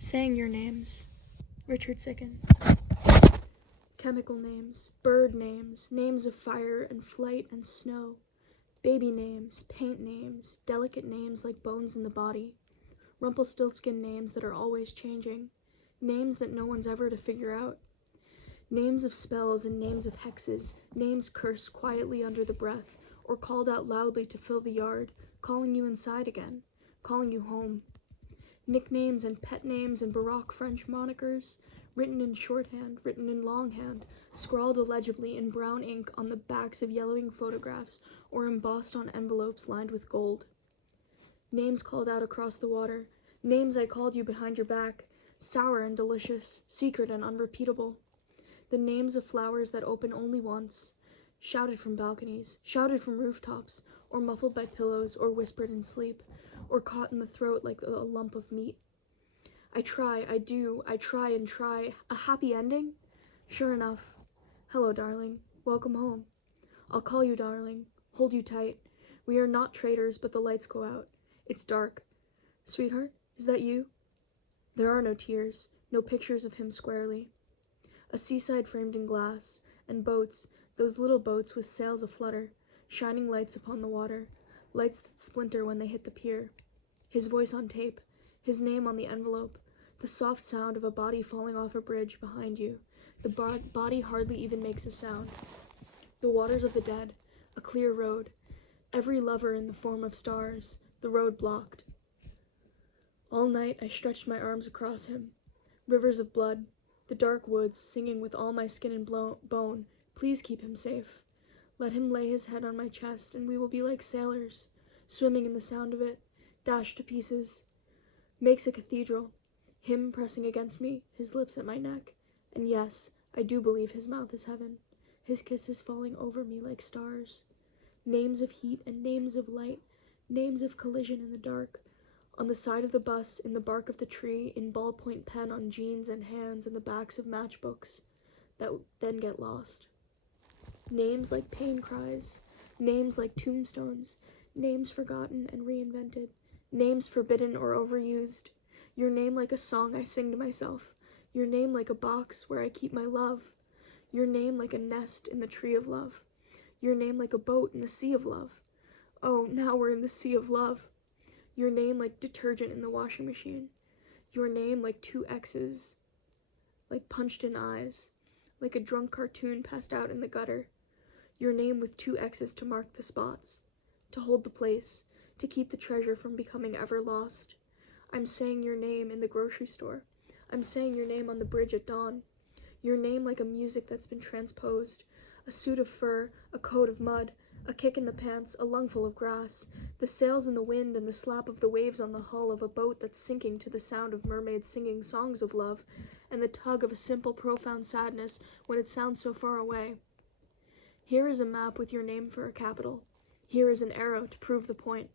Saying your names. Richard Siken. Chemical names, bird names, names of fire and flight and snow. Baby names, paint names, delicate names like bones in the body. Rumpelstiltskin names that are always changing. Names that no one's ever to figure out. Names of spells and names of hexes, names cursed quietly under the breath, or called out loudly to fill the yard, calling you inside again, calling you home. Nicknames and pet names and Baroque French monikers, written in shorthand, written in longhand, scrawled illegibly in brown ink on the backs of yellowing photographs or embossed on envelopes lined with gold. Names called out across the water, names I called you behind your back, sour and delicious, secret and unrepeatable. The names of flowers that open only once, shouted from balconies, shouted from rooftops, or muffled by pillows, or whispered in sleep, or caught in the throat like a lump of meat. I try and try. A happy ending? Sure enough. Hello, darling. Welcome home. I'll call you darling. Hold you tight. We are not traitors, but the lights go out. It's dark. Sweetheart, is that you? There are no tears, no pictures of him squarely. A seaside framed in glass, and boats, those little boats with sails aflutter, shining lights upon the water, lights that splinter when they hit the pier. His voice on tape, his name on the envelope, the soft sound of a body falling off a bridge behind you. The body hardly even makes a sound. The waters of the dead, a clear road, every lover in the form of stars, the road blocked. All night I stretched my arms across him, rivers of blood, the dark woods singing with all my skin and bone, please keep him safe. Let him lay his head on my chest, and we will be like sailors, swimming in the sound of it, dashed to pieces. Makes a cathedral, him pressing against me, his lips at my neck, and yes, I do believe his mouth is heaven, his kisses falling over me like stars. Names of heat and names of light, names of collision in the dark, on the side of the bus, in the bark of the tree, in ballpoint pen on jeans and hands and the backs of matchbooks that then get lost. Names like pain cries, names like tombstones, names forgotten and reinvented, names forbidden or overused. Your name like a song I sing to myself, your name like a box where I keep my love, your name like a nest in the tree of love, your name like a boat in the sea of love. Oh, now we're in the sea of love. Your name like detergent in the washing machine. Your name like two X's, like punched in eyes, like a drunk cartoon passed out in the gutter. Your name with two X's to mark the spots, to hold the place, to keep the treasure from becoming ever lost. I'm saying your name in the grocery store. I'm saying your name on the bridge at dawn. Your name like a music that's been transposed, a suit of fur, a coat of mud, a kick in the pants, a lungful of grass, the sails in the wind and the slap of the waves on the hull of a boat that's sinking to the sound of mermaids singing songs of love, and the tug of a simple, profound sadness when it sounds so far away. Here is a map with your name for a capital. Here is an arrow to prove the point.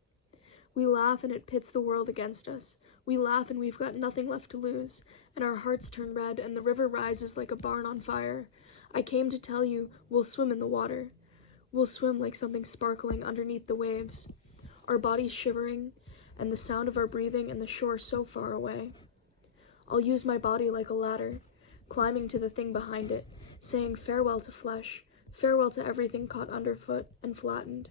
We laugh and it pits the world against us. We laugh and we've got nothing left to lose, and our hearts turn red and the river rises like a barn on fire. I came to tell you, we'll swim in the water. We'll swim like something sparkling underneath the waves, our bodies shivering, and the sound of our breathing and the shore so far away. I'll use my body like a ladder, climbing to the thing behind it, saying farewell to flesh, farewell to everything caught underfoot and flattened.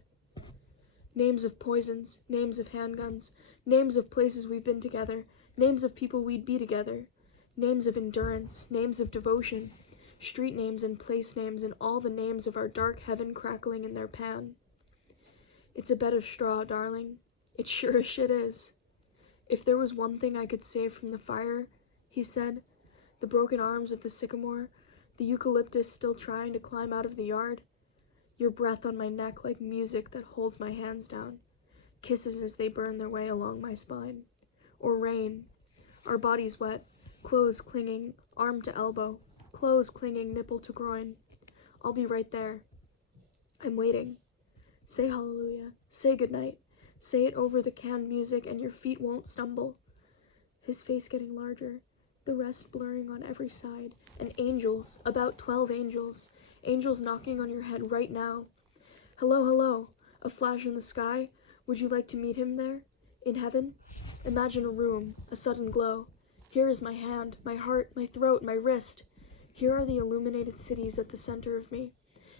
Names of poisons, names of handguns, names of places we've been together, names of people we'd be together, names of endurance, names of devotion, street names and place names and all the names of our dark heaven crackling in their pan. It's a bed of straw, darling. It sure as shit is. If there was one thing I could save from the fire, he said, the broken arms of the sycamore, the eucalyptus still trying to climb out of the yard, your breath on my neck like music that holds my hands down, kisses as they burn their way along my spine. Or rain, our bodies wet, clothes clinging, arm to elbow, clothes clinging nipple to groin. I'll be right there. I'm waiting. Say hallelujah. Say goodnight. Say it over the canned music and your feet won't stumble. His face getting larger, the rest blurring on every side, and angels, about 12 angels, angels knocking on your head right now. Hello, hello, a flash in the sky. Would you like to meet him there? In heaven? Imagine a room, a sudden glow. Here is my hand, my heart, my throat, my wrist. Here are the illuminated cities at the center of me.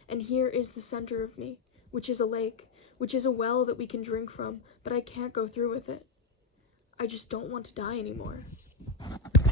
And here is the center of me, which is a lake, which is a well that we can drink from, but I can't go through with it. I just don't want to die anymore.